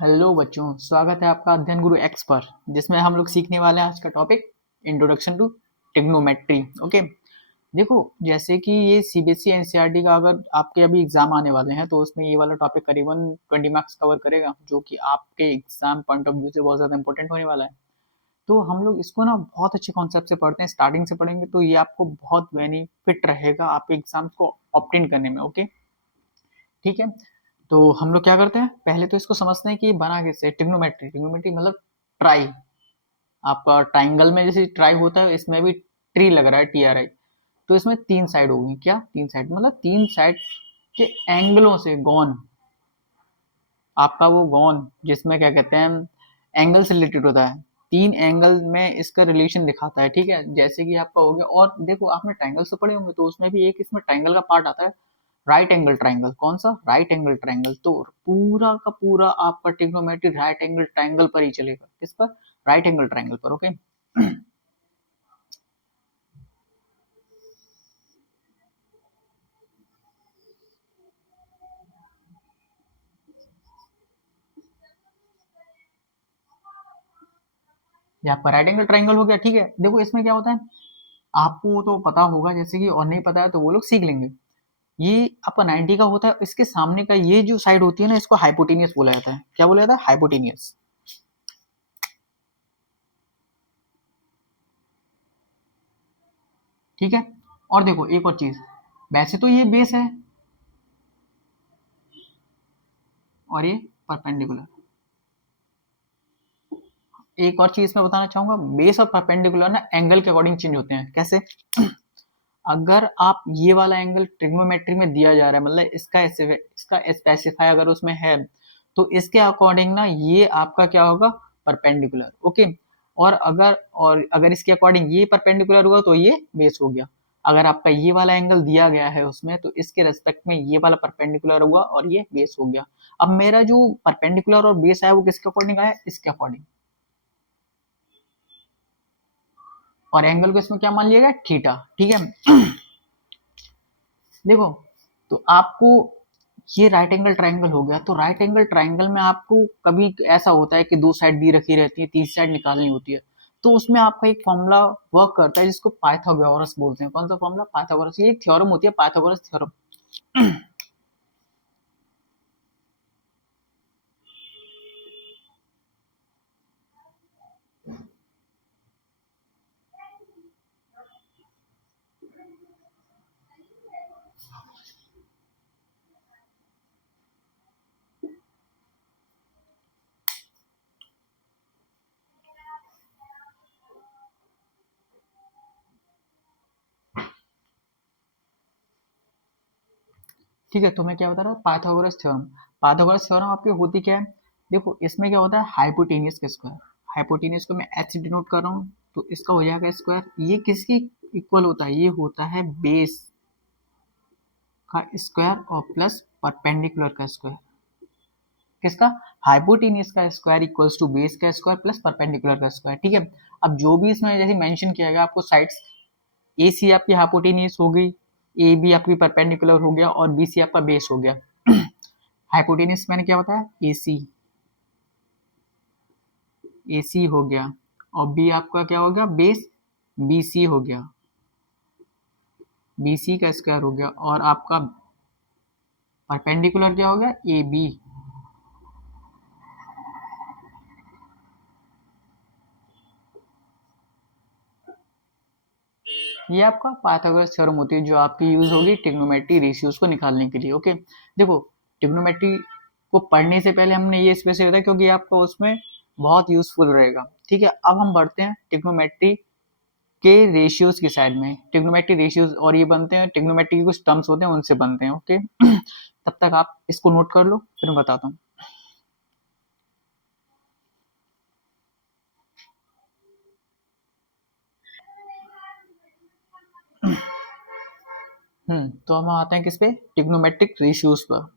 Hello बच्चों, स्वागत है आपका अध्ययन गुरु एक्स पर, जिसमें हम लोग सीखने वाले हैं आज का topic introduction to trigonometry. Okay. देखो, जैसे कि ये सीबीएसई एनसीईआरटी का अगर आपके अभी एग्जाम आने वाले हैं तो उसमें ये वाला टॉपिक करीबन 20 मार्क्स कवर करेगा, जो कि आपके एग्जाम पॉइंट ऑफ व्यू से बहुत ज़्यादा इंपॉर्टेंट होने वाला है। तो हम लोग इसको ना बहुत अच्छे कॉन्सेप्ट से पढ़ते हैं, स्टार्टिंग से पढ़ेंगे तो ये आपको बहुत बेनिफिट रहेगा आपके एग्जाम्स को ऑप्टेन करने में। ओके, ठीक है। तो हम लोग क्या करते हैं, पहले तो इसको समझते हैं कि ये बना कैसे। ट्रिग्नोमेट्री, ट्रिग्नोमेट्री मतलब ट्राई। आपका ट्राइंगल में जैसे ट्राई होता है, इसमें भी ट्री लग रहा है, TRI। तो इसमें तीन साइड होगी। क्या तीन साइड मतलब? तीन साइड के एंगलों से गौन, आपका वो गौन जिसमें क्या कहते हैं, एंगल से रिलेटेड होता है। तीन एंगल में इसका रिलेशन दिखाता है, ठीक है। जैसे कि आपका हो गया, और देखो आपने ट्राइंगल से पढ़े होंगे तो उसमें भी एक इसमें ट्राइंगल का पार्ट आता है, राइट एंगल ट्राइंगल। कौन सा? Right angle triangle. तो पूरा का पूरा आपका ट्रिग्नोमेट्री राइट एंगल ट्राइंगल पर ही चलेगा। किस पर? राइट एंगल ट्राइंगल पर। ओके। ये आपका राइट एंगल ट्राइंगल हो गया, ठीक है। देखो इसमें क्या होता है, आपको तो पता होगा जैसे कि, और नहीं पता है तो वो लोग सीख लेंगे। ये आपका 90 का होता है, इसके सामने का ये जो साइड होती है ना, इसको हाइपोटेनियस बोला जाता है। क्या बोला जाता है? हाइपोटेनियस। ठीक है। और देखो एक और चीज, वैसे तो ये बेस है और ये परपेंडिकुलर। एक और चीज मैं बताना चाहूंगा, बेस और परपेंडिकुलर ना एंगल के अकॉर्डिंग चेंज होते हैं। कैसे? अगर आप ये वाला एंगल ट्रिग्नोमेट्री में दिया जा रहा है, मतलब इसका स्पेसिफाई अगर उसमें है, तो इसके अकॉर्डिंग ना ये आपका क्या होगा? परपेंडिकुलर। ओके। और अगर इसके अकॉर्डिंग ये परपेंडिकुलर हुआ तो ये बेस हो गया। अगर आपका ये वाला एंगल दिया गया है उसमें, तो इसके रेस्पेक्ट में ये वाला परपेंडिकुलर हुआ और ये बेस हो गया। अब मेरा जो परपेंडिकुलर और बेस आया वो किसके अकॉर्डिंग आया? इसके अकॉर्डिंग। और एंगल को इसमें क्या मान लिया गया? थीटा। ठीक है। देखो, तो आपको ये राइट एंगल ट्राइंगल हो गया। तो राइट एंगल ट्राइंगल में आपको कभी ऐसा होता है कि दो साइड दी रखी रहती है, तीसरी साइड निकालनी होती है। तो उसमें आपका एक फॉर्मूला वर्क करता है जिसको पाइथागोरस बोलते हैं। कौन सा फॉर्मूला? पाइथागोरस। ये एक थ्योरम होती है, पाइथागोरस थ्योरम। ठीक है, तो मैं क्या बता रहा हूँ, पाइथागोरस थ्योरम। पाइथागोरस थ्योरम आपकी होती क्या है? देखो इसमें क्या होता है, हाइपोटेनियस का स्क्वायर। हाइपोटेनियस को मैं एच से डिनोट कर रहा हूँ, तो इसका हो जाएगा स्क्वायर। ये किसकी इक्वल होता है? ये होता है बेस का स्क्वायर और प्लस परपेंडिकुलर का स्क्वायर। किसका? हाइपोटेनियस का स्क्वायर इक्वल्स टू बेस का स्क्वायर प्लस परपेंडिकुलर का स्क्वायर। ठीक है। अब जो भी इसमें जैसे मेंशन किया गया आपको साइड्स, ए सी आपकी हाइपोटेनियस हो गई, ए बी आपकी परपेंडिकुलर हो गया और बी सी आपका बेस हो गया। हाइपोटेनियस मैंने क्या बताया? ए सी। ए सी हो गया। और बी आपका क्या हो गया? बेस। बी सी हो गया। बी सी का स्क्वायर हो गया। और आपका परपेंडिकुलर क्या हो गया? A B. ये आपका पाइथागोरस थ्योरम होती है जो आपकी यूज होगी ट्रिग्नोमेट्री रेशियोज को निकालने के लिए। ओके। देखो, ट्रिग्नोमेट्री को पढ़ने से पहले हमने ये स्पेशल था क्योंकि आपका उसमें बहुत यूजफुल रहेगा। ठीक है। अब हम बढ़ते हैं ट्रिग्नोमेट्री के रेशियोज की साइड में। ट्रिग्नोमेट्री रेशियोज और ये बनते हैं, ट्रिग्नोमेट्री के कुछ टर्म्स होते हैं उनसे बनते हैं। ओके। तब तक आप इसको नोट कर लो, फिर मैं बताता हूँ। तो हम आते हैं किस पे? ट्रिग्नोमेट्रिक रेशियोज पर।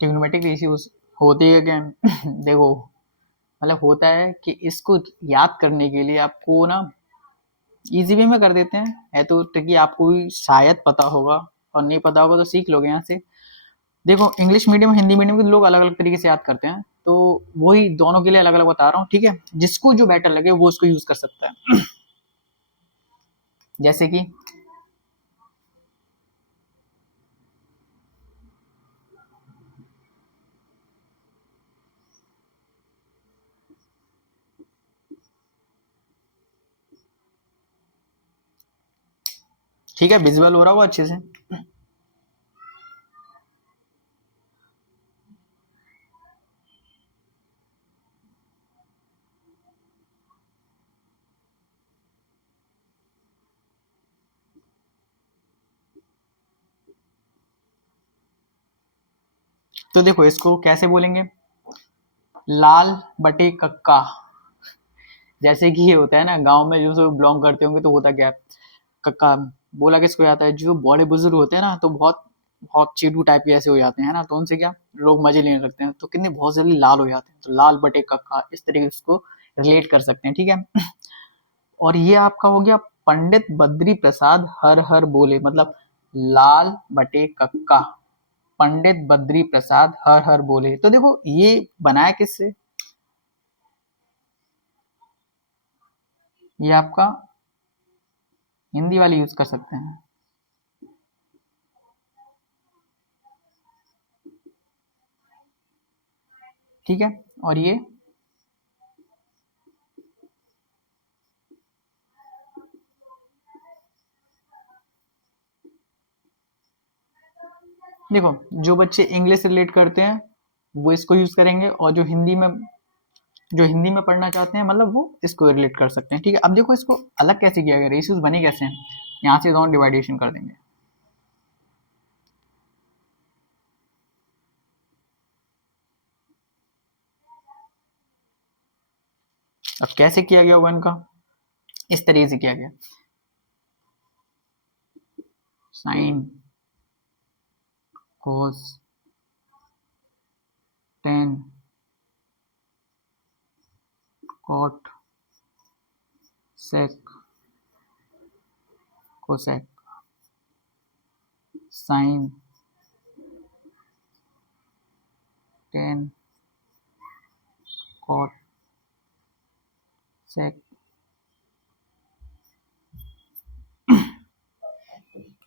ट्रिग्नोमेट्रिक रेशियोज होते हैं क्या? देखो, मतलब होता है कि इसको याद करने के लिए आपको ना इजी वे में कर देते हैं, है तो ट्रिकी, आपको भी शायद पता होगा, और नहीं पता होगा तो सीख लोगे यहाँ से। देखो, इंग्लिश मीडियम हिंदी मीडियम के लोग अलग अलग तरीके से याद करते हैं, तो वही दोनों के लिए अलग अलग बता रहा हूँ, ठीक है? जिसको जो बेटर लगे वो उसको यूज कर सकता है। जैसे कि ठीक है, विजुअल हो रहा होगा अच्छे से। तो देखो, इसको कैसे बोलेंगे? लाल बटे कक्का। जैसे कि ये होता है ना गांव में, जो सब बिलोंग करते होंगे तो होता क्या है, कक्का बोला किसको जाता है? जो बड़े बुजुर्ग होते हैं ना, तो बहुत बहुत चीटू टाइप के ऐसे हो जाते हैं ना, तो उनसे क्या लोग मजे लेने लगते हैं, तो कितने बहुत जल्दी लाल हो जाते हैं, तो लाल बटे कक्का, इस तरीके से इसको रिलेट कर सकते हैं, ठीक है? और ये आपका हो गया पंडित बद्री प्रसाद हर हर बोले, मतलब लाल बटे कक्का, पंडित बद्री प्रसाद हर हर बोले। तो देखो, ये बनाया किससे? ये आपका हिंदी वाले यूज कर सकते हैं, ठीक है? और ये देखो, जो बच्चे इंग्लिश से रिलेट करते हैं वो इसको यूज करेंगे, और जो हिंदी में पढ़ना चाहते हैं, मतलब वो इसको रिलेट कर सकते हैं, ठीक है? अब देखो, इसको अलग कैसे किया गया, रेशियोज बने कैसे हैं? यहाँ से दोनों डिवाइडेशन कर देंगे। अब कैसे किया गया होगा इनका? इस तरीके से किया गया, sine cos tan cot sec cosec sine tan cot sec.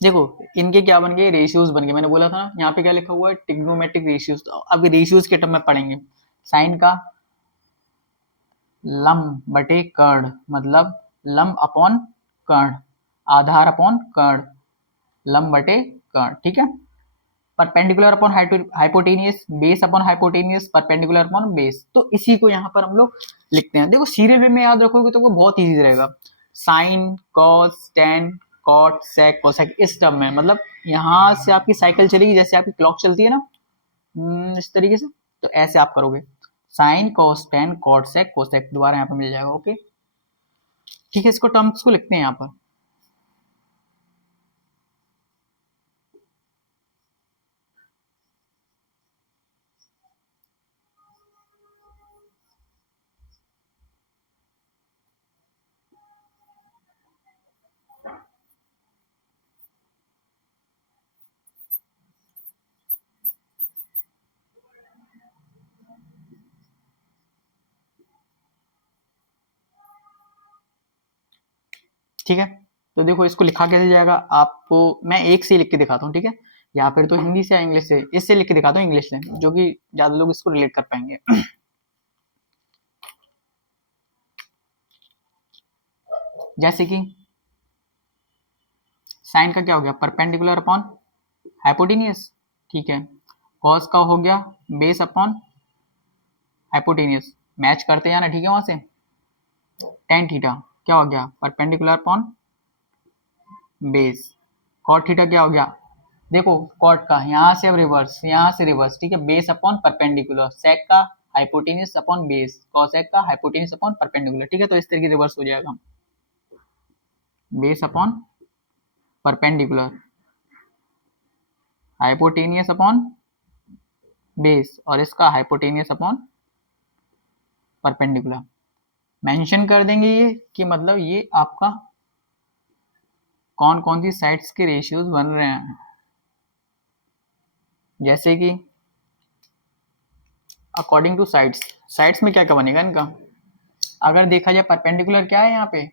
देखो, इनके क्या बन गए? रेशियोज बन गए। मैंने बोला था ना, यहाँ पे क्या लिखा हुआ है? Trigonometric ratios. तो अब रेशियोज के टर्म में पढ़ेंगे। साइन का लम बटे कर्ण, मतलब लम अपॉन कर्ण, आधार अपॉन कर्ण, लम बटे कर्ण, ठीक है? Perpendicular upon hypotenuse, base upon hypotenuse, perpendicular upon base. तो इसी को यहाँ पर हम लोग लिखते हैं। देखो, सीरियल वे में याद रखोगे तो वो बहुत इजी रहेगा। Sine cos tan cot sec cosec, इस टर्म में, मतलब यहाँ से आपकी साइकिल चलेगी, जैसे आपकी क्लॉक चलती है ना, इस तरीके से। तो ऐसे आप करोगे, sine cos tan cot sec cosec, दोबारा यहाँ पर मिल जाएगा, ओके? ठीक है, इसको टर्म्स को लिखते हैं यहाँ पर। ठीक है, तो देखो, इसको लिखा कैसे जाएगा? आपको मैं एक से लिख के दिखाता हूँ, ठीक है? या फिर तो हिंदी से या इंग्लिश से, इससे लिख के दिखाता हूँ, इंग्लिश से, जो कि ज्यादा लोग इसको रिलेट कर पाएंगे। जैसे कि साइन का क्या हो गया? परपेंडिकुलर अपॉन हाइपोटेनियस, ठीक है? कॉस का हो गया बेस अपॉन हाइपोटेनियस, मैच करते हैं ना, ठीक है? वहां से टेन थीटा क्या हो गया? Perpendicular upon base. Cot theta क्या हो गया? देखो, कॉट का यहाँ से अब रिवर्स, यहाँ से रिवर्स, ठीक है? बेस अपॉन परपेंडिकुलर, सेक का हाइपोटेनियस अपॉन बेस, कॉसेक का हाइपोटेनियस अपॉन परपेंडिकुलर, ठीक है? तो इस तरीके रिवर्स हो जाएगा, base upon perpendicular, hypotenuse upon base और इसका हाइपोटेनियस अपॉन परपेंडिकुलर। मेंशन कर देंगे ये कि मतलब ये आपका कौन कौन सी साइड्स के रेशियोज बन रहे हैं। जैसे कि अकॉर्डिंग टू साइड्स, साइड्स में क्या क्या बनेगा इनका, अगर देखा जाए परपेंडिकुलर क्या है यहाँ पे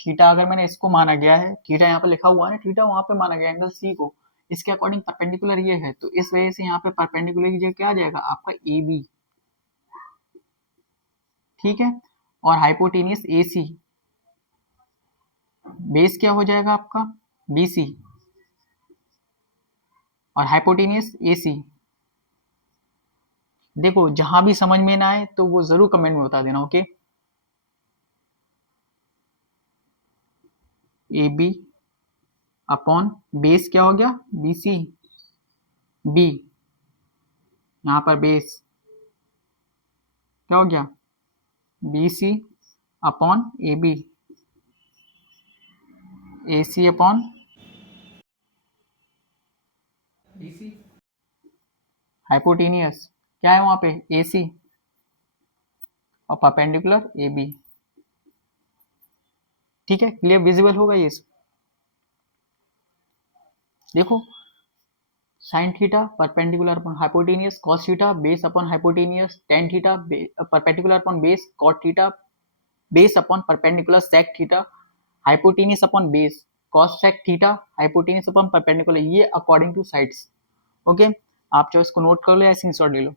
थीटा, अगर मैंने इसको माना गया है, थीटा यहाँ पे लिखा हुआ है ना, थीटा वहां पे माना गया एंगल सी को, इसके अकॉर्डिंग परपेंडिकुलर ये है, तो इस वजह से यहाँ पे परपेंडिकुलर की जगह क्या आ जाएगा आपका ए बी, ठीक है। और हाइपोटेनियस ए सी, बेस क्या हो जाएगा आपका बी सी, और हाइपोटेनियस ए सी। देखो जहां भी समझ में ना आए तो वो जरूर कमेंट में बता देना, okay. A B upon base क्या हो गया बी सी, बी यहाँ पर बेस क्या हो गया B C upon A B, A C upon B C, hypotenuse क्या है वहां पे ए सी और परपेंडिकुलर ए बी, ठीक है। क्लियर विजिबल होगा ये। देखो sine theta perpendicular upon hypotenuse, cos theta base upon hypotenuse, tan theta perpendicular upon base, cot theta base upon perpendicular, sec theta hypotenuse upon base, cosec theta hypotenuse upon perpendicular, ये according to sides, okay. आप जो इसको note कर लो या screenshot ले लो।